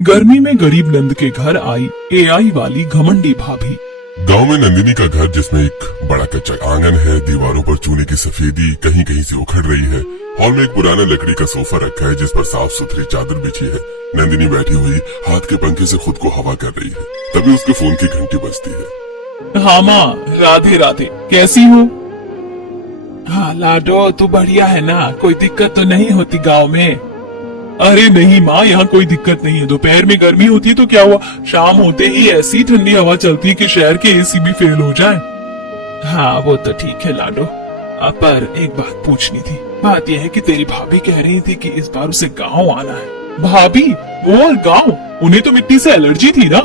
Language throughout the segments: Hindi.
गर्मी में गरीब नंद के घर आई एआई वाली घमंडी भाभी। गांव में नंदिनी का घर, जिसमें एक बड़ा कच्चा आंगन है, दीवारों पर चूने की सफेदी कहीं कहीं से उखड़ रही है। हॉल में एक पुराना लकड़ी का सोफा रखा है, जिस पर साफ सुथरी चादर बिछी है। नंदिनी बैठी हुई हाथ के पंखे से खुद को हवा कर रही है। तभी उसके फोन की घंटी बजती है। हाँ माँ, राधे राधे, कैसी हो? हाँ लाडो, तू बढ़िया है ना? कोई दिक्कत तो नहीं होती गांव में? अरे नहीं माँ, यहाँ कोई दिक्कत नहीं है। दोपहर में गर्मी होती है तो क्या हुआ, शाम होते ही ऐसी ठंडी हवा चलती है कि शहर के एसी भी फेल हो जाए। हाँ वो तो ठीक है लाडो, पर एक बात पूछनी थी। बात यह है कि तेरी भाभी कह रही थी कि इस बार उसे गांव आना है। भाभी? वो और गांव? उन्हें तो मिट्टी से एलर्जी थी ना।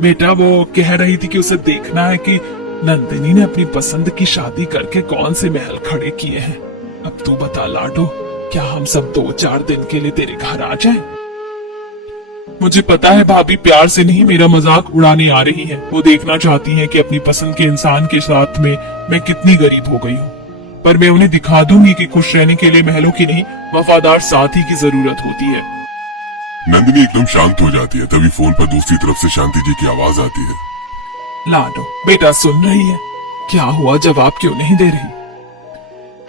बेटा वो कह रही थी कि उसे देखना है कि नंदिनी ने अपनी पसंद की शादी करके कौन से महल खड़े किए हैं। अब तू बता लाडो, क्या हम सब 2-4 दिन के लिए तेरे घर आ जाएं? मुझे पता है भाभी प्यार से नहीं, मेरा मजाक उड़ाने आ रही है। वो देखना चाहती हैं कि अपनी पसंद के इंसान के साथ में मैं कितनी गरीब हो गई हूँ। पर मैं उन्हें दिखा दूंगी कि खुश रहने के लिए महलों की नहीं, वफादार साथी की जरूरत होती है। नंदिनी एकदम शांत हो जाती है। तभी फोन पर दूसरी तरफ से शांति जी की आवाज आती है। लाडो बेटा सुन रही है? क्या हुआ, जवाब क्यों नहीं दे रही?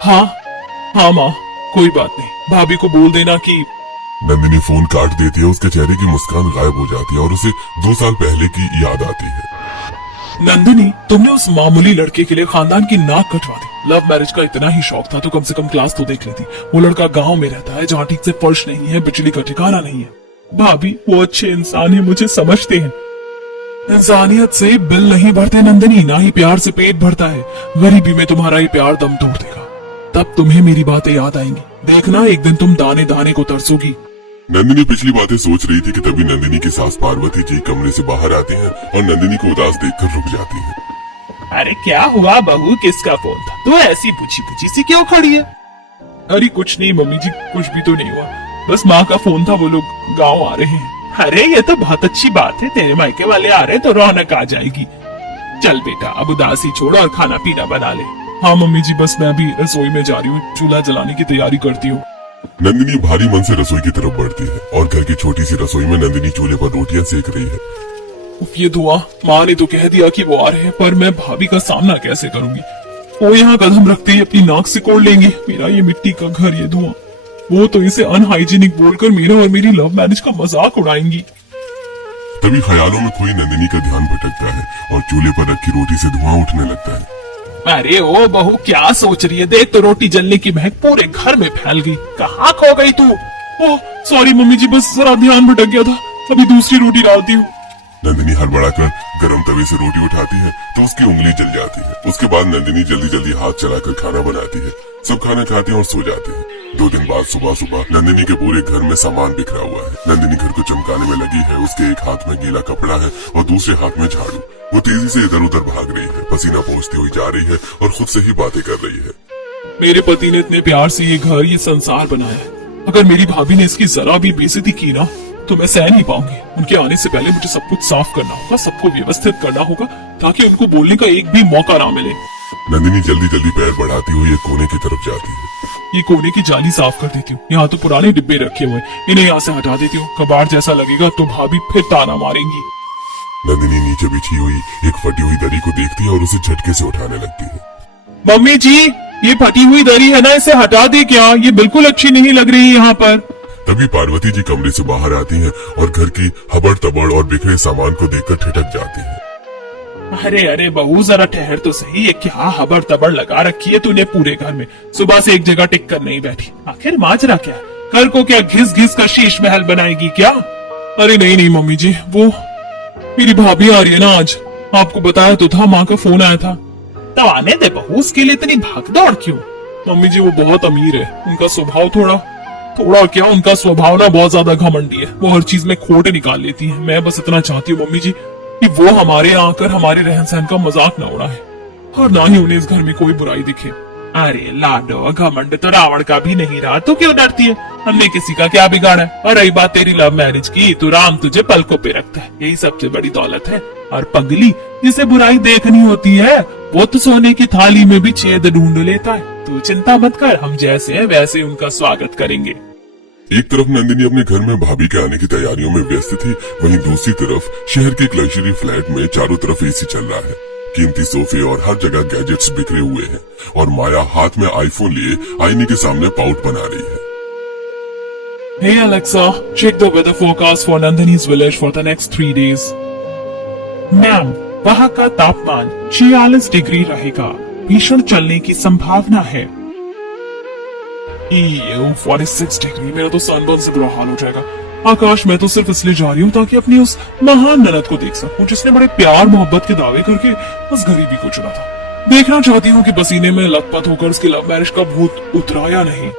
हाँ माँ, कोई बात नहीं, भाभी को बोल देना कि। नंदिनी फोन काट देती है। उसके चेहरे की मुस्कान गायब हो जाती है और उसे 2 साल पहले की याद आती है। नंदिनी, तुमने उस मामूली लड़के के लिए खानदान की नाक कटवा दी। लव मैरिज का इतना ही शौक था तो कम से कम क्लास तो देख लेती। वो लड़का गांव में रहता है, जहाँ ठीक से फर्श नहीं है, बिजली का ठिकाना नहीं है। भाभी वो अच्छे इंसान है, मुझे समझते हैं। इंसानियत से बिल नहीं भरते नंदिनी, ना ही प्यार से पेट भरता है। गरीबी में तुम्हारा ये प्यार दम तोड़ देगा, तब तुम्हें मेरी बातें याद आएंगी। देखना एक दिन तुम दाने दाने को तरसोगी। नंदिनी पिछली बातें सोच रही थी कि तभी नंदिनी की सास पार्वती जी कमरे से बाहर आती हैं और नंदिनी को उदास देखकर रुक जाती हैं। अरे क्या हुआ बहू, किसका फोन था? तू ऐसी पूछी सी क्यों खड़ी है? अरे कुछ नहीं मम्मी जी, कुछ भी तो नहीं हुआ, बस माँ का फोन था, वो लोग गाँव आ रहे हैं। अरे ये तो बहुत अच्छी बात है, तेरे मायके वाले आ रहे तो रौनक आ जाएगी। चल बेटा अब उदासी छोड़ो और खाना पीना बना ले। हाँ मम्मी जी, बस मैं अभी रसोई में जा रही हूँ, चूल्हा जलाने की तैयारी करती हूँ। नंदिनी भारी मन से रसोई की तरफ बढ़ती है और घर की छोटी सी रसोई में नंदिनी चूल्हे पर रोटियां सेक रही है। ये धुआं, माँ ने तो कह दिया कि वो आ रहे हैं, पर मैं भाभी का सामना कैसे करूंगी? वो यहाँ कदम रखते ही अपनी नाक से कोड़ लेंगे। मेरा ये मिट्टी का घर, ये धुआं। वो तो इसे अनहाइजीनिक बोलकर मेरा और मेरी लव मैरिज का मजाक उड़ाएंगी। तभी ख्यालों में खोई नंदिनी का ध्यान भटकता है और चूल्हे पर रखी रोटी से धुआं उठने लगता है। अरे ओ बहू, क्या सोच रही है? देख तो रोटी जलने की महक पूरे घर में फैल गई। कहाँ खो गई तू? ओह सॉरी मम्मी जी, बस जरा ध्यान भटक गया था। अभी दूसरी रोटी डालती हूँ। नंदिनी हड़बड़ाकर गरम तवे से रोटी उठाती है तो उसकी उंगली जल जाती है। उसके बाद नंदिनी जल्दी जल्दी हाथ चलाकर खाना बनाती है। सब खाना खाते हैं और सो जाते हैं। 2 दिन बाद सुबह सुबह नंदिनी के पूरे घर में सामान बिखरा हुआ है। नंदिनी घर को चमकाने में लगी है। उसके एक हाथ में गीला कपड़ा है और दूसरे हाथ में झाड़ू। वो तेजी से इधर उधर भाग रही है, पसीना पोंछती हुई जा रही है और खुद से ही बातें कर रही है। मेरे पति ने इतने प्यार से ये घर, ये संसार बनाया है। अगर मेरी भाभी ने इसकी जरा भी बेइज्जती की ना तो मैं सह नहीं पाऊंगी। उनके आने से पहले मुझे सब कुछ साफ करना होगा, सबको व्यवस्थित करना होगा, ताकि उनको बोलने का एक भी मौका ना मिले। नंदिनी जल्दी जल्दी पैर बढ़ाती हुई एक कोने की तरफ जाती है। ये कोने की जाली साफ कर देती हूँ। यहाँ तो पुराने डिब्बे रखे हुए, इन्हें यहाँ से हटा देती हूँ। कबाड़ जैसा लगेगा तो भाभी फिर ताना मारेंगी। नंदिनी नीचे बिछी हुई एक फटी हुई दरी को देखती है और उसे झटके से उठाने लगती है। मम्मी जी, ये फटी हुई दरी है ना, इसे हटा दे क्या? ये बिल्कुल अच्छी नहीं लग रही यहाँ पर। तभी पार्वती जी कमरे से बाहर आती हैं और घर की हबड़ तबड़ और बिखरे सामान को देखकर ठिठक जाती हैं। अरे अरे बहू, जरा ठहर तो सही। ये क्या हबड़ तबड़ लगा रखी है तूने पूरे घर में? सुबह से एक जगह टिक कर नहीं बैठी। आखिर माजरा क्या? घर को क्या घिस घिस का शीश महल बनाएगी क्या? अरे नहीं मम्मी जी, वो मेरी भाभी आ रही है ना आज। आपको बताया तो था, माँ का फोन आया था। तब आने दे बहू, उसके लिए इतनी भागदौड़ क्यों? मम्मी जी वो बहुत अमीर है, उनका स्वभाव थोड़ा क्या, उनका स्वभाव ना बहुत ज्यादा घमंडी है। वो हर चीज में खोट निकाल लेती है। मैं बस इतना चाहती हूँ मम्मी जी कि वो हमारे यहाँ आकर हमारे रहन सहन का मजाक न उड़ाए और ना ही उन्हें इस घर में कोई बुराई दिखे। अरे लाडो, घमंड तो रावण का भी नहीं रहा, तो क्यों डरती है? हमने किसी का क्या बिगाड़ा है? और रही बात तेरी लव मैरिज की, तो राम तुझे पलकों पे रखता है, यही सबसे बड़ी दौलत है। और पगली, जिसे बुराई देखनी होती है वो तो सोने की थाली में भी छेद ढूंढ लेता है। तू चिंता मत कर, हम जैसे हैं वैसे उनका स्वागत करेंगे। एक तरफ नंदिनी अपने घर में भाभी के आने की तैयारियों में व्यस्त थी, वहीं दूसरी तरफ शहर के एक लग्जरी फ्लैट में चारों तरफ एसी चल रहा है, कीमती सोफे और हर जगह गैजेट्स बिखरे हुए हैं और माया हाथ में आईफोन लिए आईने के सामने पाउट बना रही है। Hey Alexa, check the weather forecast for Nandini's village for the next 3 days. Ma'am, वहाँ का तापमान 46 डिग्री रहेगा, भीषण चलने की संभावना है। 46 डिग्री, मेरा तो सनबर्न से बुरा हाल हो जाएगा। आकाश, मैं तो सिर्फ इसलिए जा रही हूँ ताकि अपनी उस महान ननद को देख सकूं जिसने बड़े प्यार मोहब्बत के दावे करके बस गरीबी को चुना था। देखना चाहती हूँ कि पसीने में लथपथ होकर उसकी लव मैरिज का भूत उतरा या नहीं।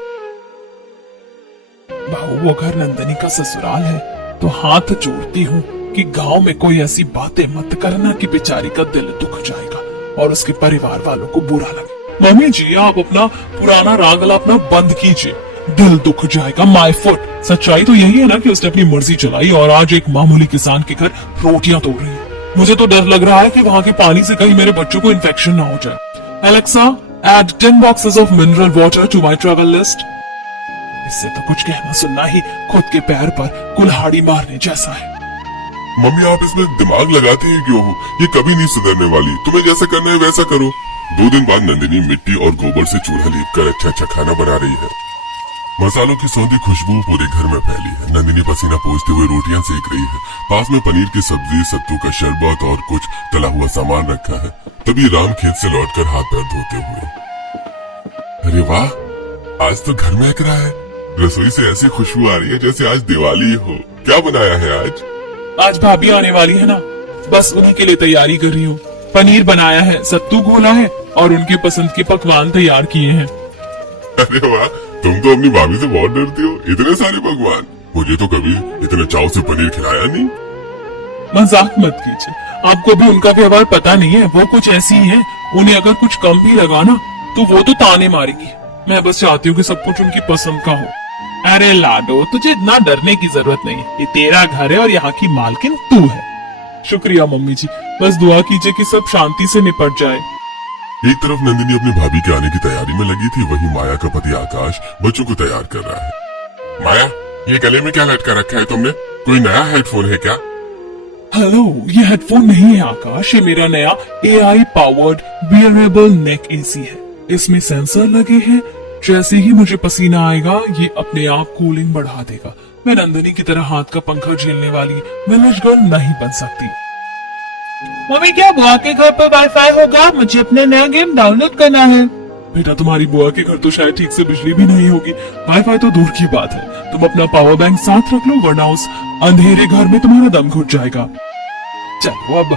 बहू, वो घर नंदिनी का ससुराल है, तो हाथ जोड़ती हूँ कि गांव में कोई ऐसी बातें मत करना कि बेचारी का दिल दुख जाएगा और उसके परिवार वालों को बुरा लगे। मम्मी जी, आप अपना पुराना रागला अपना बंद कीजिए। दिल दुख जाएगा माय फुट। सच्चाई तो यही है ना कि उसने अपनी मर्जी चलाई और आज एक मामूली किसान के घर रोटियां तोड़ रही है। मुझे तो डर लग रहा है कि वहाँ के पानी से कहीं मेरे बच्चों को इन्फेक्शन ना हो जाए। Alexa, add 10 boxes of mineral water to my travel list. इससे तो कुछ कहना सुनना ही खुद के पैर पर कुल्हाड़ी मारने जैसा है। मम्मी, आप इसमें दिमाग लगाते हैं क्यों? ये कभी नहीं सुधरने वाली। तुम्हें जैसा करना है वैसा करो। 2 दिन बाद नंदिनी मिट्टी और गोबर से चूल्हा लीपकर अच्छा खाना बना रही है। मसालों की सौंधी खुशबू पूरे घर में फैली है। नंदिनी पसीना पोंछते हुए रोटियां सेक रही है। पास में पनीर की सब्जी, सत्तू का शरबत और कुछ तला हुआ सामान रखा है। तभी राम खेत से लौटकर हाथ पैर धोते हुए, अरे वाह, आज तो घर महक रहा है। रसोई से ऐसी खुशबू आ रही है जैसे आज दिवाली हो। क्या बनाया है आज? आज भाभी आने वाली है ना, बस उन्हीं के लिए तैयारी कर रही हूँ। पनीर बनाया है, सत्तू घोला है और उनके पसंद के पकवान तैयार किए हैं। अरे वाह, तुम तो अपनी भाभी से बहुत डरती हो। इतने सारे पकवान, मुझे तो कभी इतने चाव से पनीर खिलाया नहीं। मजाक मत कीजिए, आपको भी उनका व्यवहार पता नहीं है। वो कुछ ऐसी ही है, उन्हें अगर कुछ कम भी लगा ना तो वो तो ताने मारेगी। मैं बस चाहती हूँ कि सब कुछ उनकी पसंद का हो। अरे लाडो, तुझे इतना डरने की जरूरत नहीं है। ये तेरा घर है और यहाँ की मालकिन तू है। शुक्रिया मम्मी जी, बस दुआ कीजिए कि सब शांति से निपट जाए। एक तरफ नंदिनी अपनी भाभी के आने की तैयारी में लगी थी, वहीं माया का पति आकाश बच्चों को तैयार कर रहा है। माया, ये गले में क्या लटका रखा है तुमने? कोई नया हेडफोन है क्या? हेलो, ये हेडफोन नहीं है आकाश, ये मेरा नया AI पावर्ड वियरेबल नेक एसी है। इसमें सेंसर लगे हैं, जैसे ही मुझे पसीना आएगा ये अपने आप कूलिंग बढ़ा देगा। मैं नंदिनी की तरह हाथ का पंखा झेलने वाली विलेज गर्ल नहीं बन सकती। मम्मी, क्या बुआ के घर पर वाईफाई होगा? मुझे अपना नया गेम डाउनलोड करना है। बेटा, तुम्हारी बुआ के घर तो शायद ठीक से बिजली भी नहीं होगी, वाईफाई तो दूर की बात है। तुम अपना पावर बैंक साथ रख लो, वरना उस अंधेरे घर में तुम्हारा दम घुट जाएगा। चलो अब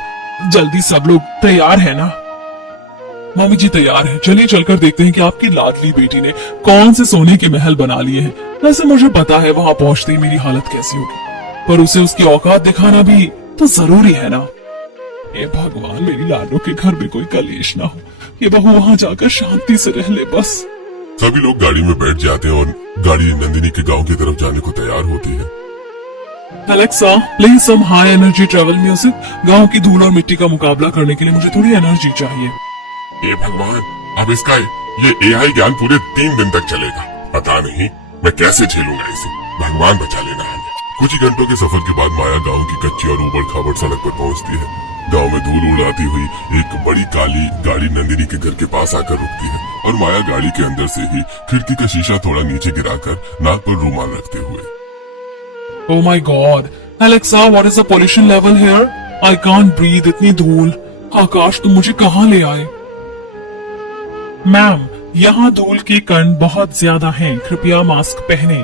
जल्दी, सब लोग तैयार है ना? मम्मी जी तैयार है, चलिए चलकर देखते हैं कि आपकी लाडली बेटी ने कौन से सोने के महल बना लिए हैं। वैसे मुझे पता है वहाँ पहुँचते ही मेरी हालत कैसी होगी, पर उसे उसकी औकात दिखाना भी तो जरूरी है ना। ये भगवान, मेरी लाडो के घर में कोई कलेश ना हो, ये बहू वहाँ जाकर शांति से रह ले बस। सभी लोग गाड़ी में बैठ जाते हैं और गाड़ी नंदिनी के गांव की तरफ जाने को तैयार होती है। Alexa, play some high energy travel music. गांव की धूल और मिट्टी का मुकाबला करने के लिए मुझे थोड़ी एनर्जी चाहिए। ये भगवान, अब इसका ये AI ज्ञान पूरे 3 दिन तक चलेगा। पता नहीं मैं कैसे झेलूंगा इसे। भगवान बचा लेना हमें। कुछ ही घंटों के सफर के बाद माया गांव की कच्ची और ऊबड़ खाबड़ सड़क पर पहुंचती है। गांव में धूल उड़ाती हुई एक बड़ी काली गाड़ी नंदिनी के घर के पास आकर रुकती है और माया गाड़ी के अंदर से ही खिड़की का शीशा थोड़ा नीचे गिराकर नाक पर रुमाल रखते हुए, Oh my God, Alexa, what is the pollution level here? I can't breathe, इतनी धूल। आकाश, तुम मुझे कहाँ ले आए? मैम, यहाँ धूल के कण बहुत ज्यादा हैं, कृपया मास्क पहने।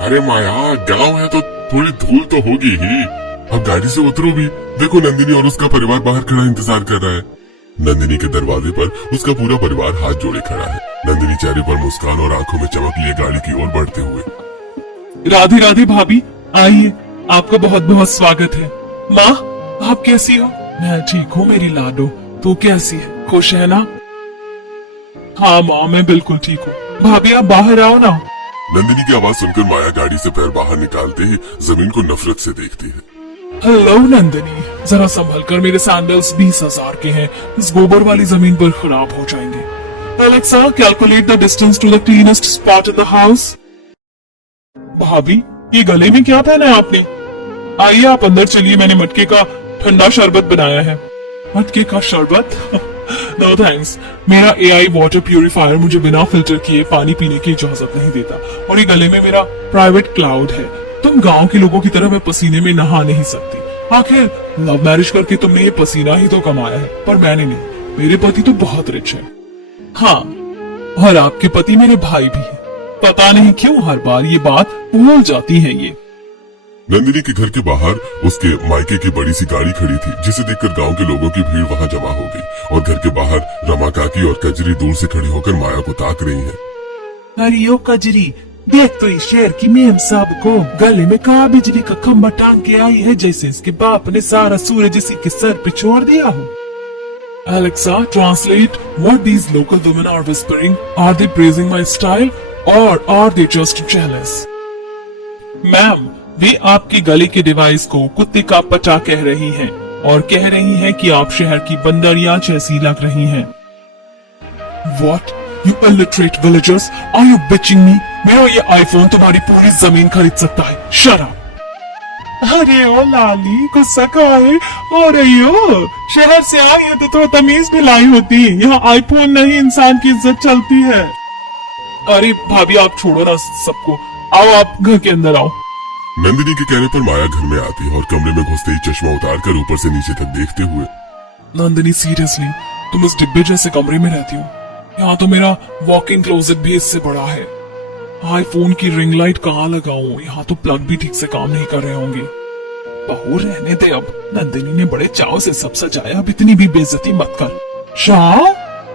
अरे माया, गांव है तो थोड़ी धूल तो होगी ही। अब गाड़ी से उतरो भी। देखो, नंदिनी और उसका परिवार बाहर खड़ा इंतजार कर रहा है। नंदिनी के दरवाजे पर उसका पूरा परिवार हाथ जोड़े खड़ा है। नंदिनी चेहरे पर मुस्कान और आंखों में चमक लिए गाड़ी की ओर बढ़ते हुए, राधे राधे भाभी, आइए, आपका बहुत बहुत स्वागत है। माँ, आप कैसी हो? मैं ठीक हूँ मेरी लाडो, तू कैसी है? खुश है ना? हाँ माँ, मैं बिल्कुल ठीक हूँ। भाभी, आप बाहर आओ ना। नंदिनी की आवाज सुनकर माया गाड़ी से पैर बाहर निकालते ही जमीन को नफरत से देखती है। हेलो नंदिनी, जरा संभल कर, मेरे सैंडल्स 20,000 के हैं, इस गोबर वाली जमीन पर खराब हो जाएंगे। Alexa, calculate the distance to the cleanest spot in the house. भाभी, ये गले में क्या पहना है आपने? आइए आप अंदर चलिए, मैंने मटके का ठंडा शरबत बनाया है। मटके का शरबत? नो थैंक्स, मेरा एआई वाटर प्यूरिफायर मुझे बिना फिल्टर किए पानी पीने की इजाजत नहीं देता, और ये गले में मेरा प्राइवेट क्लाउड है। तुम गांव के लोगों की तरह मैं पसीने में नहा नहीं सकती। आखिर लव मैरिज करके तुमने ये पसीना ही तो कमाया है, पर मैंने नहीं। मेरे पति तो बहुत रिच है। हाँ, और आपके पति मेरे भाई भी है। पता नहीं क्यों हर बार ये बात भूल जाती है ये। नंदिनी के घर के बाहर उसके मायके की बड़ी सी गाड़ी खड़ी थी, जिसे देखकर गांव के लोगों की भीड़ वहां जमा हो गई और घर के बाहर रमा काकी और कजरी दूर से खड़ी होकर माया को ताक रही हैं। अरे ओ कजरी, देख तो इस शेर की मेम साहब को गले में कहा बिजली का खंभा टांग के आई है, जैसे इसके बाप ने सारा सूरज इसी के सर पे छोड़ दिया हो। Alexa, translate what these local women are whispering. Are they praising my style or are they just jealous? Ma'am, वे आपके गले के डिवाइस को कुत्ते का पटा कह रही हैं और कह रही हैं कि आप शहर की बंदरिया जैसी लग रही हैं। What? You illiterate villagers, are you bitching me? मेरा ये आईफोन तुम्हारी पूरी जमीन खरीद सकता है। Shut up! अरे ओ लाली, गुस्सा काहे हो रही हो? शहर से आई है तो थोड़ा तमीज भी लाई होती। यहाँ आईफोन नहीं, इंसान की इज्जत चलती है। अरे भाभी, आप छोड़ो ना सबको, आओ आप घर के अंदर आओ। नंदिनी के कहने पर माया घर में आती है और कमरे में घुसते ही चश्मा उतारकर ऊपर से नीचे तक देखते हुए, नंदिनी सीरियसली, तुम इस डिब्बे जैसे कमरे में रहती हो? यहाँ तो मेरा वॉक इन क्लोजेट भी इससे बड़ा है। आईफोन की रिंग लाइट कहाँ लगाऊं? यहाँ तो प्लग भी ठीक से काम नहीं कर रहे होंगे। बहू रहने दे अब। नंदिनी ने बड़े चाव से सब सजाया, अब इतनी भी बेइज्जती मत कर। शाह,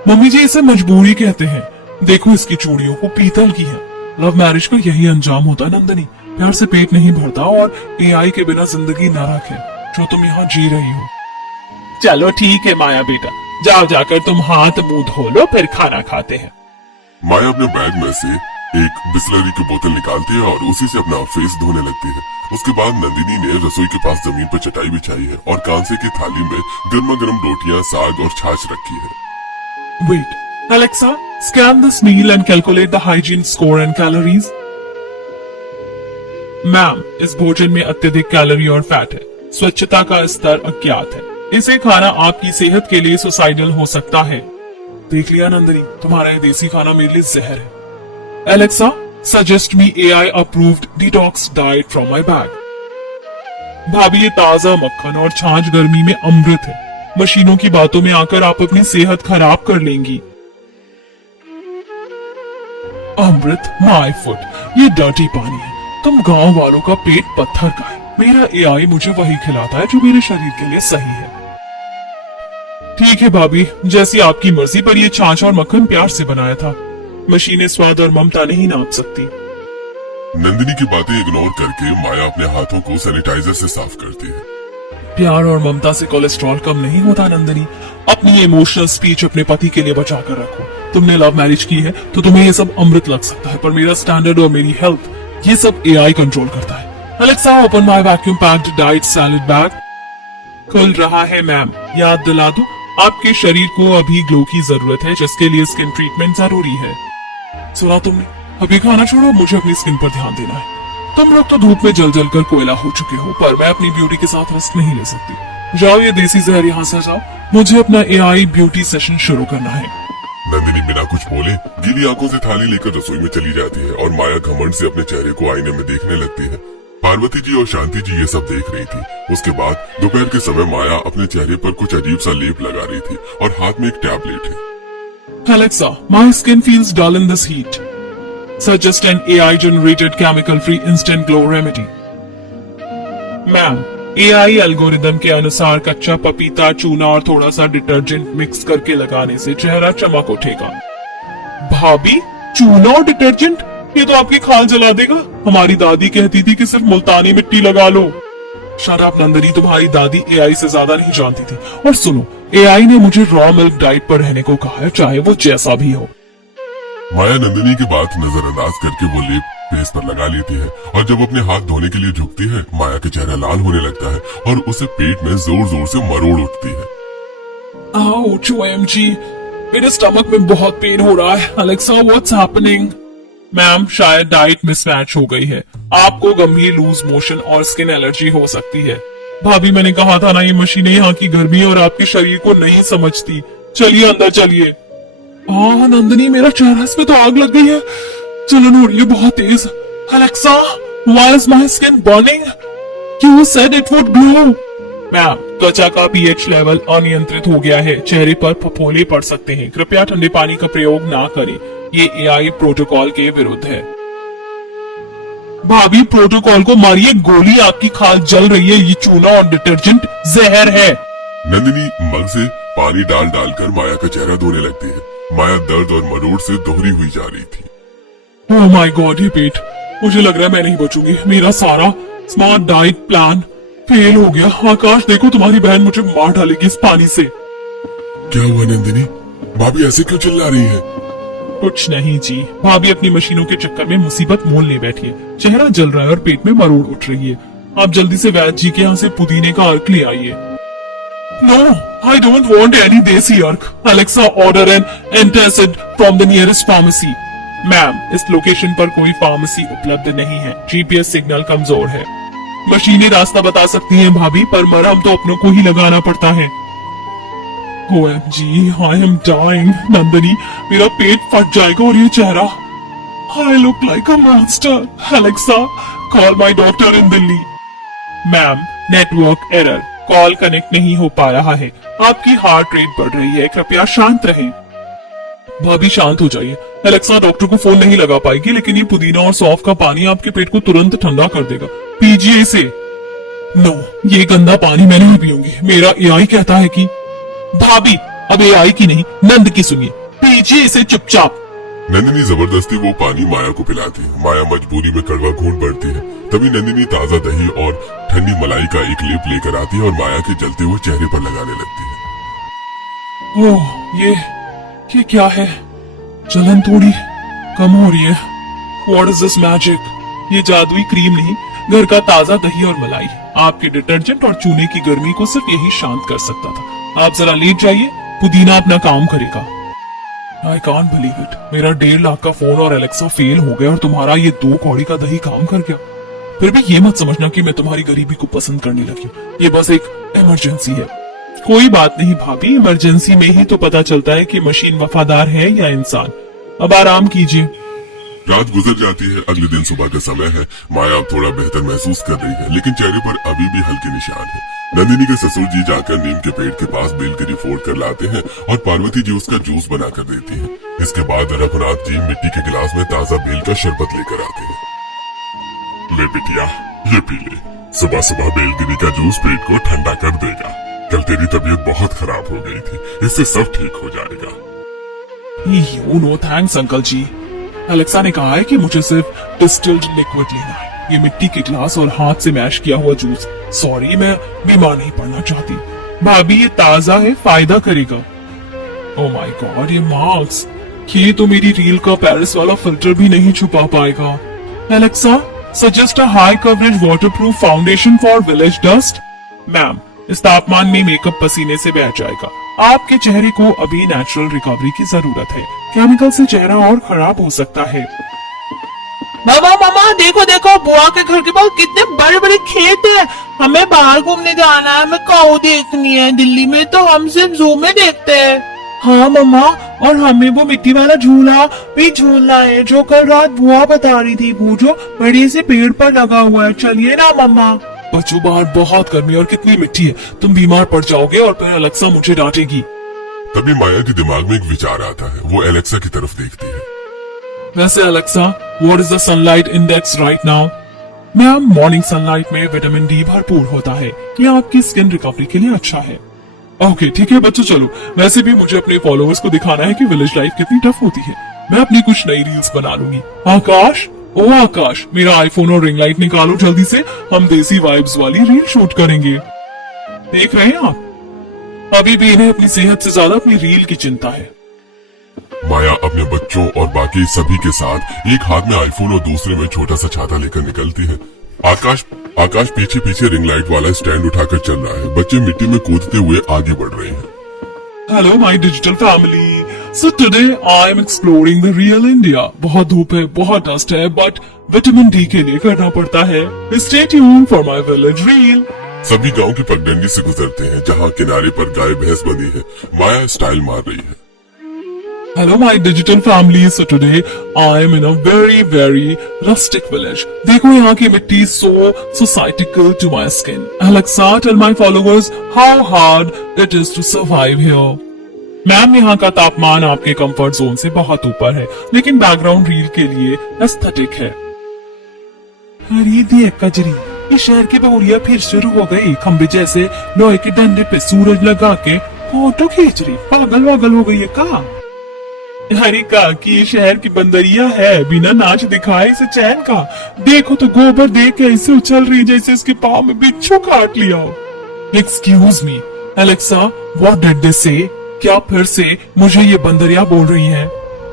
मम्मी जी इसे मजबूरी कहते हैं। देखो इसकी चूड़ियों को पीतल की है। लव मैरिज का यही अंजाम होता है नंदिनी। प्यार से पेट नहीं भरता और एआई के बिना जिंदगी नरक है जो तुम यहाँ जी रही हो। चलो ठीक है माया बेटा, जाओ जाकर तुम हाथ मुंह धो लो, फिर खाना खाते हैं। माया अपने बैग में से एक बिस्लरी की बोतल निकालती है और उसी से अपना फेस धोने लगती है। उसके बाद नंदिनी ने रसोई के पास जमीन पर चटाई बिछाई है और कांसे की थाली में गर्मा गर्म रोटियां, साग और छाछ रखी है। Wait, Alexa, scan this meal and calculate the hygiene score and calories. Ma'am, इस भोजन में अत्यधिक कैलोरी और फैट है। स्वच्छता का स्तर अज्ञात है। इसे खाना आपकी सेहत के लिए सुसाइडल हो सकता है। देख लिया नंदिनी, तुम्हारा ये देसी खाना मेरे लिए जहर है। Alexa, suggest me AI approved detox diet from my bag. भाभी, ये ताजा मक्खन और छाछ गर्मी में अमृत है। मशीनों की बातों में आकर आप अपनी सेहत खराब कर लेंगी। अमृत, माय फुट, ये डर्टी पानी है। तुम गांव वालों का पेट पत्थर का है। मेरा एआई मुझे वही खिलाता है जो मेरे शरीर के लिए सही है। ठीक है भाभी, जैसी आपकी मर्जी, पर ये छाछ और मक्खन प्यार से बनाया था। मशीनें स्वाद और ममता नहीं नाप सकती। नंदिनी की बातें इग्नोर करके माया अपने हाथों को सैनिटाइजर से साफ करती है। प्यार और ममता से कोलेस्ट्रॉल कम नहीं होता नंदिनी। अपनी इमोशनल स्पीच अपने पति के लिए बचा कर रखो। तुमने लव मैरिज की है तो तुम्हें ये सब अमृत लग सकता है, पर मेरा स्टैंडर्ड और मेरी हेल्थ, ये सब एआई कंट्रोल करता है। Alexa, open my vacuum packed diet salad bag. खुल रहा है मैम। याद दिला दूं, आपके शरीर को अभी ग्लो की जरूरत है, जिसके लिए स्किन ट्रीटमेंट जरूरी है। सुना तुमने? अभी खाना छोड़ो, मुझे अपनी स्किन पर ध्यान देना है। तुम लोग तो धूप में जल जल कर कोयला हो चुके हो, पर मैं अपनी ब्यूटी के साथ रिस्क नहीं ले सकती। जाओ ये देसी जहर यहाँ से जाओ, मुझे अपना एआई ब्यूटी सेशन शुरू करना है। नंदिनी बिना कुछ बोले गीली आंखों से थाली लेकर रसोई में चली जाती है और माया घमंड से अपने चेहरे को आईने में देखने लगती है। पार्वती जी और शांति जी ये सब देख रही थी। उसके बाद दोपहर के समय माया अपने चेहरे पर कुछ अजीब सा लेप लगा रही थी और हाथ में एक टैबलेट है। Alexa, my skin feels dull in this heat. Suggest an AI-generated chemical-free instant glow remedy. Ma'am, AI algorithm के अनुसार कच्चा पपीता, चूना और थोड़ा सा डिटर्जेंट मिक्स करके लगाने से चेहरा चमक उठेगा। भाभी, चूना और डिटर्जेंट? ये तो आपकी खाल जला देगा। हमारी दादी कहती थी कि सिर्फ मुल्तानी मिट्टी लगा लो। शट अप नंदिनी, तुम्हारी दादी एआई से ज्यादा नहीं जानती थी। और सुनो, एआई ने मुझे रॉ मिल्क डाइट पर रहने को कहा है, चाहे वो जैसा भी हो। माया नंदिनी की बात नजरअंदाज करके वो लेप फेस पर लगा लेती है और जब अपने हाथ धोने के लिए झुकती है, माया का चेहरा लाल होने लगता है और उसे पेट में जोर जोर से मरोड़ उठती है। Ouch, OMG, मेरे स्टमक में बहुत पेन हो रहा है। Alexa, what's happening? मैम शायद डाइट मिसमैच हो गई है, आपको गंभीर लूज मोशन और स्किन एलर्जी हो सकती है। भाभी मैंने कहा था ना, ये मशीनें यहाँ की गर्मी और आपके शरीर को नहीं समझती। चलिए अंदर चलिए। हाँ नंदिनी, मेरा चेहरा इसमें तो आग लग गई है। जलन हो रही है बहुत तेज। Alexa, why is my skin burning? You said it would glow. Ma'am, त्वचा का पीएच लेवल अनियंत्रित हो गया है, चेहरे पर फफोले पड़ सकते हैं। कृपया ठंडे पानी का प्रयोग ना करें, ये एआई प्रोटोकॉल के विरुद्ध है। भाभी प्रोटोकॉल को मारिए गोली, आपकी खाल जल रही है, ये चूना और डिटर्जेंट जहर है। नंदिनी मग से पानी डाल डालकर माया का चेहरा धोने लगती है। माया दर्द और मरोड़ से दोहरी हुई जा रही थी। ओह माय गॉड, ये पेट, मुझे लग रहा है मैं नहीं बचूंगी। मेरा सारा स्मार्ट डाइट प्लान फेल हो गया। आकाश देखो, तुम्हारी बहन मुझे मार डालेगी इस पानी से। क्या हुआ नंदिनी? भाभी ऐसे क्यों चिल्ला रही है? कुछ नहीं जी, भाभी अपनी मशीनों के चक्कर में मुसीबत मोल ले बैठी है। चेहरा जल रहा है और पेट में मरोड़ उठ रही है। आप जल्दी से वैद्य जी के यहाँ से पुदीने का अर्क ले आइए। No, I don't want any desi arq. Alexa, order an antacid from the nearest pharmacy. Ma'am, इस लोकेशन पर कोई फार्मेसी उपलब्ध नहीं है, जीपीएस सिग्नल कमजोर है। मशीनें रास्ता बता सकती हैं भाभी, पर मरहम तो अपनों को ही लगाना पड़ता है। OMG, I am dying, Nandini, मेरा पेट फट जाएगा और ये चेहरा। I look like a monster. Alexa, call my doctor in Delhi. Ma'am, network error, call connect नहीं हो पा रहा है। आपकी हार्ट रेट बढ़ रही है, कृपया शांत रहें। भाभी शांत हो जाइए। एलेक्सा डॉक्टर को फोन नहीं लगा पाएगी, लेकिन ये पुदीना और सौंफ का पानी आपके पेट को तुरंत ठंडा कर देगा। पीजिए इसे। नो, ये गंदा पानी मैं नहीं पीऊंगी। मेरा एआई कहता है कि भाभी, अब एआई की नहीं, नंद की सुनिए। पीजिए इसे चुपचाप। नंदिनी जबरदस्ती वो पानी माया को पिलाती है। माया मजबूरी में कड़वा घूंट भरती है। तभी नंदिनी ताजा दही और ठंडी मलाई का एक लेप लेकर आती है और माया के जलते हुए चेहरे पर लगाने लगती है। ओह, ये क्या है? जलन थोड़ी कम हो रही है। What is this magic? ये जादुई क्रीम नहीं, घर का ताजा दही और मलाई। आपके डिटर्जेंट और चूने की गर्मी को सिर्फ यही शांत कर सकता था। आप जरा लेट जाइए, पुदीना अपना काम करेगा। I can't believe it. मेरा 1.5 लाख का फोन और एलेक्सा फेल हो गया और तुम्हारा ये 2 कौड़ी का दही काम कर गया। फिर भी ये मत समझना कि मैं तुम्हारी गरीबी को पसंद करने लगी। ये बस एक इमरजेंसी है। कोई बात नहीं भाभी, इमरजेंसी में ही तो पता चलता है कि मशीन वफादार है या इंसान। अब आराम कीजिए। रात गुजर जाती है। अगले दिन सुबह का समय है। माया अब थोड़ा बेहतर महसूस कर रही है, लेकिन चेहरे पर अभी भी हल्के निशान है। नंदिनी के ससुर जी जाकर नीम के पेड़ के पास बेलगिरी फोड़ कर लाते हैं और पार्वती जी उसका जूस बनाकर देती है। इसके बाद रघुनाथ जी मिट्टी के गिलास में ताजा बेल का शरबत लेकर आते हैं। ले बिटिया, ये पी ले। सुबह सुबह बेलगिरी का जूस पेट को ठंडा कर देगा। कल तेरी तबीयत बहुत खराब हो गई थी, इससे सब ठीक हो जाएगा। नो थैंक्स अंकल जी। अलेक्सा ने कहा है कि मुझे सिर्फ डिस्टिल्ड लिक्विड लेना है। ये मिट्टी के ग्लास और हाथ से मैश किया हुआ जूस। सॉरी, मैं बीमार नहीं पड़ना चाहती। भाभी, ये ताजा है, फायदा करेगा। ओह माय गॉड, ये मार्क्स, ये तो मेरी रील का पेरिस वाला फिल्टर भी नहीं छुपा पाएगा। Alexa, suggest a high coverage waterproof foundation for village dust. Ma'am, इस तापमान में मेकअप पसीने से बह जाएगा। आपके चेहरे को अभी नेचुरल रिकवरी की जरूरत है। केमिकल से चेहरा और खराब हो सकता है। मामा मामा, देखो देखो, बुआ के घर के पास कितने बड़े बड़े खेत हैं। हमें बाहर घूमने जाना है, हमें काऊ देखनी है। दिल्ली में तो हम सिर्फ जू में देखते हैं। हाँ मम्मा, और हमें वो मिट्टी वाला झूला भी झूलना है जो कल रात बुआ बता रही थी, वो जो बड़े से पेड़ पर लगा हुआ है। चलिए ना मम्मा। बच्चों, बाहर बहुत गर्मी और कितनी मिट्टी है, तुम बीमार पड़ जाओगे और फिर अलेक्सा मुझे डांटेगी। तभी माया के दिमाग में एक विचार आता है। वो एलेक्सा की तरफ देखती है। वैसे Alexa, what is the sunlight index right now? Ma'am, morning sunlight में विटामिन डी भरपूर होता है। ये आपकी स्किन रिकवरी के लिए अच्छा है। ओके ठीक है बच्चों, चलो। वैसे भी मुझे अपने फॉलोअर्स को दिखाना है कि विलेज लाइफ कितनी टफ होती है। मैं अपनी कुछ नई रील्स बना लूंगी। आकाश, ओ आकाश, मेरा आईफोन और रिंग लाइट निकालो जल्दी से। हम देसी वाइब्स वाली रील शूट करेंगे। देख रहे हैं आप, अभी भी इन्हें अपनी सेहत से ज्यादा अपनी रील की चिंता है। माया अपने बच्चों और बाकी सभी के साथ एक हाथ में आईफोन और दूसरे में छोटा सा छाता लेकर निकलती है। आकाश पीछे पीछे रिंग लाइट वाला स्टैंड उठाकर चल रहा है। बच्चे मिट्टी में कूदते हुए आगे बढ़ रहे हैं। Hello my digital family, So today I am exploring the real India. बहुत धूप है, बहुत डस्ट है, बट विटामिन डी के लिए करना पड़ता है. Stay tuned for my village reel. सभी गांव की पगडंडी से गुजरते हैं जहां किनारे पर गाय भैंस बंधी है। माया स्टाइल मार रही है। Hello my digital family. So today I am in a very rustic village. देखो यहाँ की मिट्टी so societal to my skin. Alexa, tell my followers how hard it is to survive here. Ma'am, यहाँ का तापमान आपके कंफर्ट जोन से बहुत ऊपर है, लेकिन बैकग्राउंड रील के लिए एस्थेटिक है। अरे देख कजरी, ये शहर की बहुरिया फिर शुरू हो गई। खंबे जैसे लोहे के डंडे पे सूरज लगा के फोटो खींच रही। पागल वागल हो गई है का? अरे काकी, शहर की बंदरिया है, बिना नाच दिखाए इसे चैन का। देखो तो गोबर देख के ऐसे उछल रही जैसे इसके पाँव में बिच्छू काट लिया हो। Excuse me Alexa, what did they से? क्या फिर से मुझे ये बंदरिया बोल रही हैं?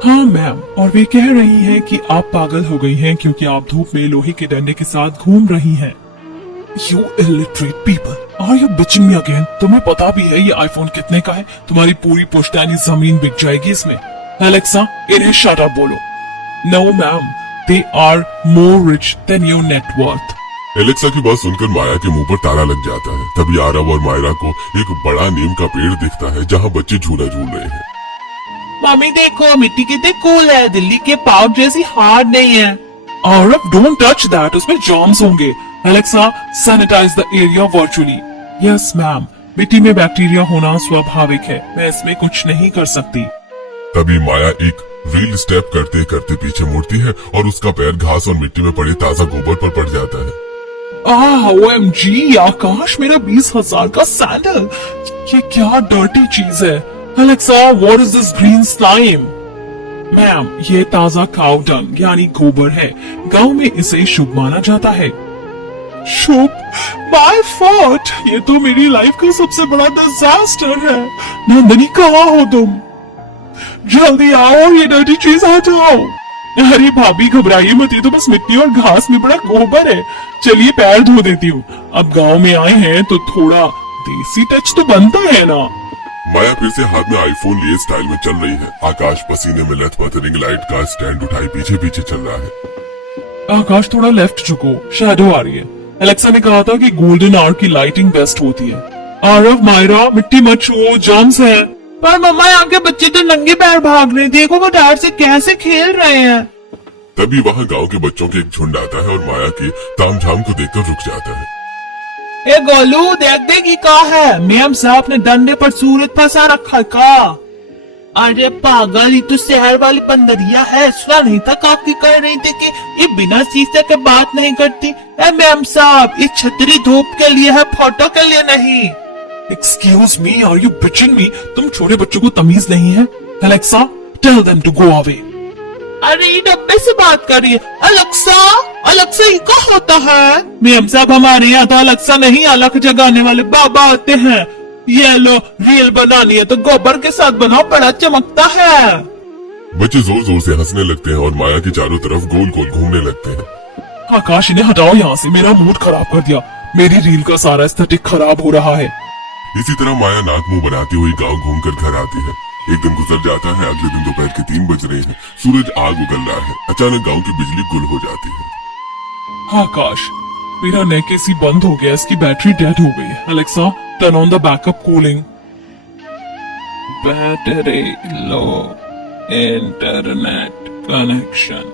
हाँ मैम, और वे कह रही हैं कि आप पागल हो गई हैं क्योंकि आप धूप में लोहे के डंडे के साथ घूम रही हैं। You illiterate people, are you bitching me again? तुम्हें पता भी है ये आईफोन कितने का है? तुम्हारी पूरी पुश्तैनी जमीन बिक जाएगी इसमें। एलेक्सा, इन्हें शट अप बोलो। No ma'am, they are more rich than your net worth. Alexa की बात सुनकर माया के मुंह पर ताला लग जाता है। तभी आरव और मायरा को एक बड़ा नीम का पेड़ दिखता है जहाँ बच्चे झूला झूल रहे हैं। मम्मी देखो, मिट्टी कितनी कूल है, दिल्ली के पाउडर जैसी हार्ड नहीं है। आरव, डोंट टच दैट, उसमें जर्म्स होंगे। Alexa, sanitise the area virtually. Yes ma'am, मिट्टी में बैक्टीरिया होना स्वाभाविक है, मैं इसमें कुछ नहीं कर सकती। तभी माया एक रील स्टेप करते करते पीछे मुड़ती है और उसका पैर घास और मिट्टी में पड़े ताजा गोबर पर पड़ जाता है। OMG, आकाश, मेरा 20,000 का सैंडल, ये क्या डर्टी चीज है? Alexa, what is this green slime? Ma'am, ये ताजा काउ डंग यानी गोबर है। गांव में इसे शुभ माना जाता है। शुभ? माय फॉल्ट, ये तो मेरी लाइफ का सबसे बड़ा डिजास्टर है। नंदनी, कहाँ हो तुम? जल्दी आओ और ये डर्टी चीज हटाओ। अरे भाभी, घबराइए मत, ये तो बस मिट्टी और घास में बड़ा गोबर है। चलिए पैर धो देती हूँ। अब गांव में आए हैं तो थोड़ा देसी टच तो बनता है ना। माया फिर से हाथ में आईफोन लिए स्टाइल में चल रही है। आकाश पसीने में लथपथ रिंग लाइट का स्टैंड उठाए पीछे पीछे चल रहा है। आकाश, थोड़ा लेफ्ट झुको, शैडो आ रही है। एलेक्सा ने कहा था कि गोल्डन आवर की लाइटिंग बेस्ट होती है। आरव, मायरा, मिट्टी मत छुओ, जर्म्स है। पर मम्मा, यहाँ के बच्चे तो नंगे पैर भाग रहे हैं, देखो वो टायर से कैसे खेल रहे हैं। तभी वहाँ गांव के बच्चों के एक झुंड आता है और माया के तामझाम को देखकर रुक जाता है। ए गोलू, देख देख ये क्या है? मैम साहब ने डंडे पर सूरज फंसा रखा है का? अरे पागल, ये तो शहर वाली बंदरिया है। सुना नहीं था काकी कह रही थी कि ये बिना शीशे के बात नहीं करती। ए मैम साहब, ये छतरी धूप के लिए है, फोटो के लिए नहीं। Excuse me, are you bitching me? तुम छोटे बच्चों को तमीज नहीं है? Alexa, tell them to go away. अरे ये डब्बे से बात कर रही है। अलेक्सा, अलेक्सा ये क्या होता है? मैम साहब, हमारे यहाँ तो अलेक्सा नहीं, अलग जगाने वाले बाबा आते हैं। ये लो, रील बनानी है तो गोबर के साथ बनाओ, बड़ा चमकता है। बच्चे जोर जोर से हंसने लगते हैं और माया के चारों तरफ गोल गोल घूमने लगते हैं। आकाश, इन्हें हटाओ यहाँ से, मेरा मूड खराब कर दिया। मेरी रील का सारा एस्थेटिक खराब हो रहा है। इसी तरह माया नाक मुंह बनाती हुई गांव घूमकर घर आती है। एक दिन गुजर जाता है। अगले दिन दोपहर के 3 बज रहे हैं। सूरज आग उगल रहा है। अचानक गांव की बिजली गुल हो जाती है। आकाश, मेरा नेक एसी बंद हो गया, इसकी बैटरी डेड हो गई है। Alexa, turn on the backup cooling. Battery low, internet connection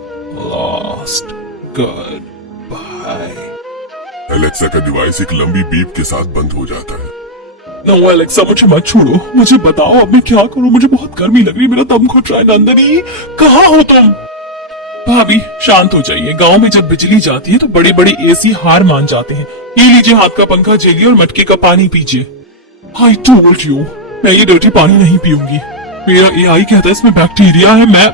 lost, goodbye. Alexa का डिवाइस एक लंबी बीप के साथ बंद हो जाता है। नो एलेक्सा, मुझे मत छोड़ो, मुझे बताओ अब मैं क्या करूं? मुझे बहुत गर्मी लग रही है, मेरा दम घुट रहा है। नंदनी, कहाँ हो तुम? भाभी, शांत हो जाइए। गांव में जब बिजली जाती है तो बड़े बड़े एसी हार मान जाते हैं। ये लीजिए हाथ का पंखा झेलिए और मटके का पानी पीजिए। आई टोल्ड यू, मैं ये डर्टी पानी नहीं पीऊंगी। मेरा एआई कहता है इसमें बैक्टीरिया है। मैं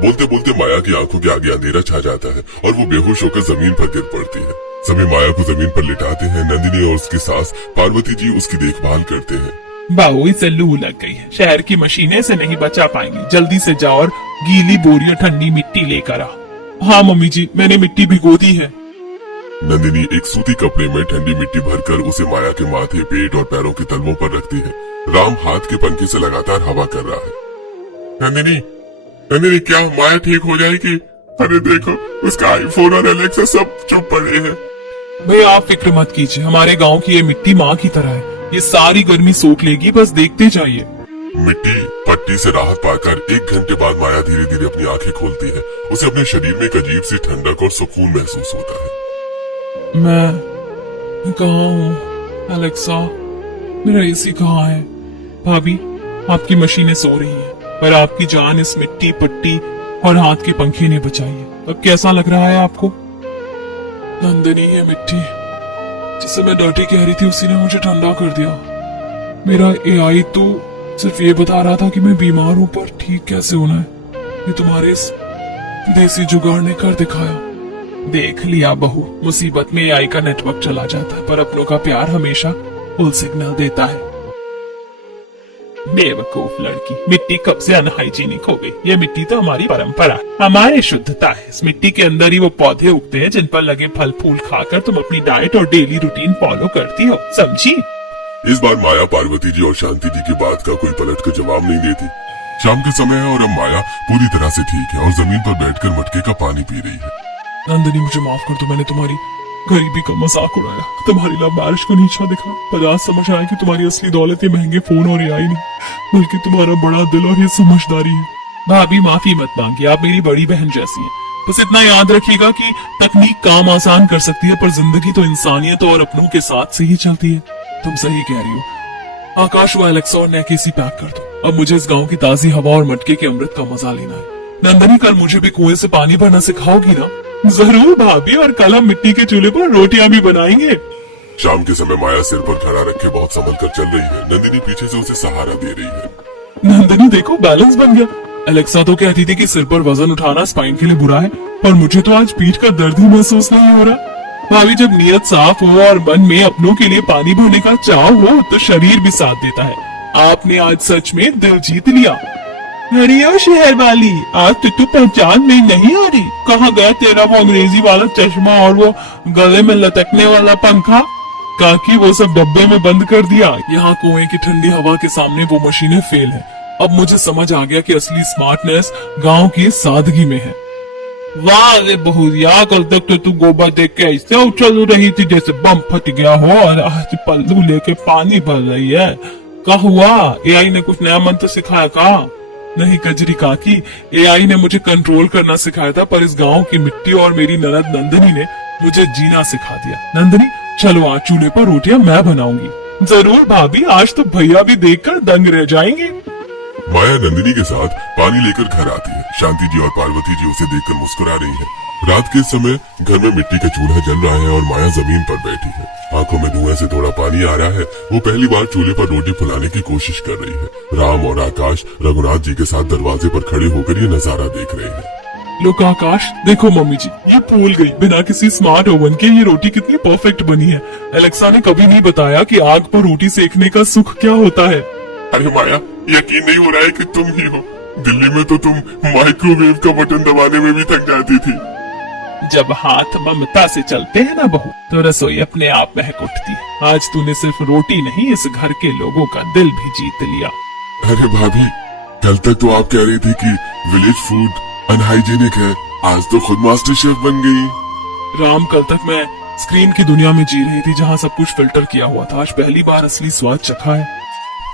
बोलते बोलते माया की आंखों के आगे अंधेरा छा जाता है और वो बेहोश होकर जमीन पर गिर पड़ती है। सभी माया को जमीन पर लिटाते हैं। नंदिनी और उसकी सास पार्वती जी उसकी देखभाल करते हैं। बाबू, इसे लू लग गई है, शहर की मशीनें से नहीं बचा पाएंगी। जल्दी से जाओ और गीली बोरी और ठंडी मिट्टी लेकर आओ। हाँ मम्मी जी, मैंने मिट्टी भिगो दी है। नंदिनी एक सूती कपड़े में ठंडी मिट्टी भरकर उसे माया के माथे, पेट और पैरों के तलवों पर रखती है। राम हाथ के पंखे से लगातार हवा कर रहा है। नंदिनी, नंदिनी क्या माया ठीक हो जाएगी? अरे देखो, उसका आईफोन और एलेक्सा सब चुप पड़े हैं। भैया आप फिक्र मत कीजिए, हमारे गांव की ये मिट्टी माँ की तरह है, ये सारी गर्मी सोख लेगी, बस देखते जाइए। मिट्टी पट्टी से राहत पाकर 1 घंटे बाद माया धीरे धीरे अपनी आंखें खोलती है। उसे अपने शरीर में एक अजीब सी ठंडक और सुकून महसूस होता है। मैं कहाँ हूँ? एलेक्सा, मेरा एसी कहाँ है? भाभी, आपकी मशीनें सो रही हैं, पर आपकी जान इस मिट्टी पट्टी और हाथ के पंखे ने बचाई है। अब कैसा लग रहा है आपको? नंदिनी, ये मिट्टी जिसे मैं डर्टी कह रही थी, उसी ने मुझे ठंडा कर दिया। मेरा एआई तो सिर्फ ये बता रहा था कि मैं बीमार हूं, पर ठीक कैसे होना है ये तुम्हारे इस देसी जुगाड़ ने कर दिखाया। देख लिया बहू, मुसीबत में एआई का नेटवर्क चला जाता है, पर अपनों का प्यार हमेशा फुल सिग्नल देता है। बेवकूफ लड़की, मिट्टी कब से अनहाइजीनिक हो गई? ये मिट्टी तो हमारी परंपरा, हमारी शुद्धता है। इस मिट्टी के अंदर ही वो पौधे उगते हैं जिन पर लगे फल फूल खाकर तुम अपनी डाइट और डेली रूटीन फॉलो करती हो, समझी? इस बार माया पार्वती जी और शांति जी की बात का कोई पलट कर जवाब नहीं देती। शाम का समय है और अब माया पूरी तरह से ठीक है और जमीन पर बैठकर मटके का पानी पी रही है। नंदिनी, मुझे माफ कर दो, मैंने तुम्हारी गरीबी का मजाक उड़ाया, तुम्हारी लव मैरिज को नीचा दिखा। पर आज समझ आया कि तुम्हारी असली दौलत ये महंगे फोन और एआई नहीं, बल्कि तुम्हारा बड़ा दिल और ये समझदारी है। भाभी माफी मत मांगिए, आप मेरी बड़ी बहन जैसी हैं। बस इतना याद रखिएगा कि तकनीक काम आसान कर सकती है, पर जिंदगी तो इंसानियत और अपनों के साथ से ही चलती है। तुम सही कह रही हो। आकाश व एलेक्सा और नेक एसी पैक कर दो। अब मुझे इस गांव की ताजी हवा और मटके के अमृत का मजा लेना है। नंदनी, कल मुझे भी कुएं से पानी भरना सिखाओगी ना? जरूर भाभी, और कल हम मिट्टी के चूल्हे पर रोटियां भी बनाएंगे। शाम के समय माया सिर पर खड़ा रखे बहुत संभल कर चल रही है। नंदिनी पीछे से उसे सहारा दे रही है। नंदनी देखो, बैलेंस बन गया। एलेक्सा तो कहती थी कि सिर पर वजन उठाना स्पाइन के लिए बुरा है, पर मुझे तो आज पीठ का दर्द ही महसूस नहीं हो रहा। भाभी, जब नीयत साफ हो और मन में अपनों के लिए पानी भरने का चाव हो, तो शरीर भी साथ देता है। आपने आज सच में दिल जीत लिया। अरे ओ शहर वाली, आज तो तू पहचान में नहीं आ रही। कहाँ गया तेरा वो अंग्रेजी वाला चश्मा और वो गले में लटकने वाला पंखा? काकी, वो सब डब्बे में बंद कर दिया। यहाँ कुएं की ठंडी हवा के सामने वो मशीनें फेल है। अब मुझे समझ आ गया कि असली स्मार्टनेस गांव की सादगी में है। वाह रे बहुरिया, कल तक तो तू गोबर देख के ऐसे उछल रही थी जैसे बम फट गया हो, और आज पल्लू लेके पानी भर रही है। क्या हुआ? एआई ने कुछ नया मंत्र सिखाया का? नहीं कजरी काकी, एआई ने मुझे कंट्रोल करना सिखाया था, पर इस गांव की मिट्टी और मेरी ननद नंदनी ने मुझे जीना सिखा दिया। नंदनी, चलो आज चूल्हे पर रोटियां मैं बनाऊंगी। जरूर भाभी, आज तो भैया भी देखकर दंग रह जाएंगे। माया नंदिनी के साथ पानी लेकर घर आती है। शांति जी और पार्वती जी उसे देखकर मुस्कुरा रही हैं। रात के समय घर में मिट्टी का चूल्हा जल रहा है और माया जमीन पर बैठी है। आंखों में धुएं से थोड़ा पानी आ रहा है। वो पहली बार चूल्हे पर रोटी फुलाने की कोशिश कर रही है। राम और आकाश रघुनाथ जी के साथ दरवाजे पर खड़े होकर ये नजारा देख रहे हैं। लोग, आकाश देखो, मम्मी जी ये भूल गई, बिना किसी स्मार्ट ओवन के ये रोटी कितनी परफेक्ट बनी है। एलेक्सा ने कभी नहीं बताया कि आग पर रोटी सेकने का सुख क्या होता है। अरे माया, यकीन नहीं हो रहा है कि तुम ही हो। दिल्ली में तो तुम माइक्रोवेव का बटन दबाने में भी थक जाती थी। जब हाथ ममता से चलते हैं ना बहू, तो रसोई अपने आप महक उठती है। आज तूने सिर्फ रोटी नहीं, इस घर के लोगों का दिल भी जीत लिया। अरे भाभी, कल तक तो आप कह रही थी कि विलेज फूड अनहाइजीनिक है, आज तो खुद मास्टर शेफ बन गई। राम, कल तक मैं स्क्रीन की दुनिया में जी रही थी जहाँ सब कुछ फिल्टर किया हुआ था। आज पहली बार असली स्वाद चखा है।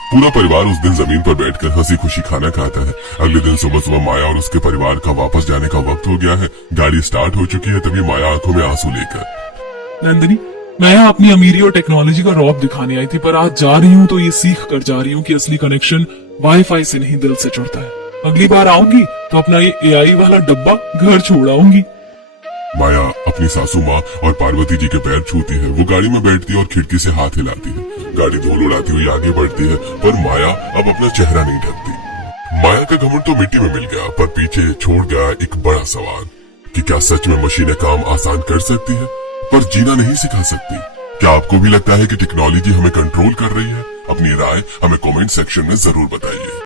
पूरा परिवार उस दिन जमीन पर बैठकर हंसी खुशी खाना खाता है। अगले दिन सुबह सुबह माया और उसके परिवार का वापस जाने का वक्त हो गया है। गाड़ी स्टार्ट हो चुकी है, तभी माया आंखों में आंसू लेकर। नंदिनी, मैं यहाँ अपनी अमीरी और टेक्नोलॉजी का रौब दिखाने आई थी, पर आज जा रही हूँ तो ये सीख कर जा रही हूँ कि असली कनेक्शन वाईफाई से नहीं, दिल से जुड़ता है। अगली बार आऊंगी तो अपना ये एआई वाला डब्बा घर छोड़ आऊंगी। माया अपनी सासू माँ और पार्वती जी के पैर छूती है। वो गाड़ी में बैठती है और खिड़की से हाथ हिलाती है। गाड़ी धूल उड़ाती हुई आगे बढ़ती है, पर माया अब अपना चेहरा नहीं ढकती। माया का घमंड तो मिट्टी में मिल गया, पर पीछे छोड़ गया एक बड़ा सवाल कि क्या सच में मशीनें काम आसान कर सकती है, पर जीना नहीं सिखा सकती? क्या आपको भी लगता है कि टेक्नोलॉजी हमें कंट्रोल कर रही है? अपनी राय हमें कमेंट सेक्शन में जरूर बताइए।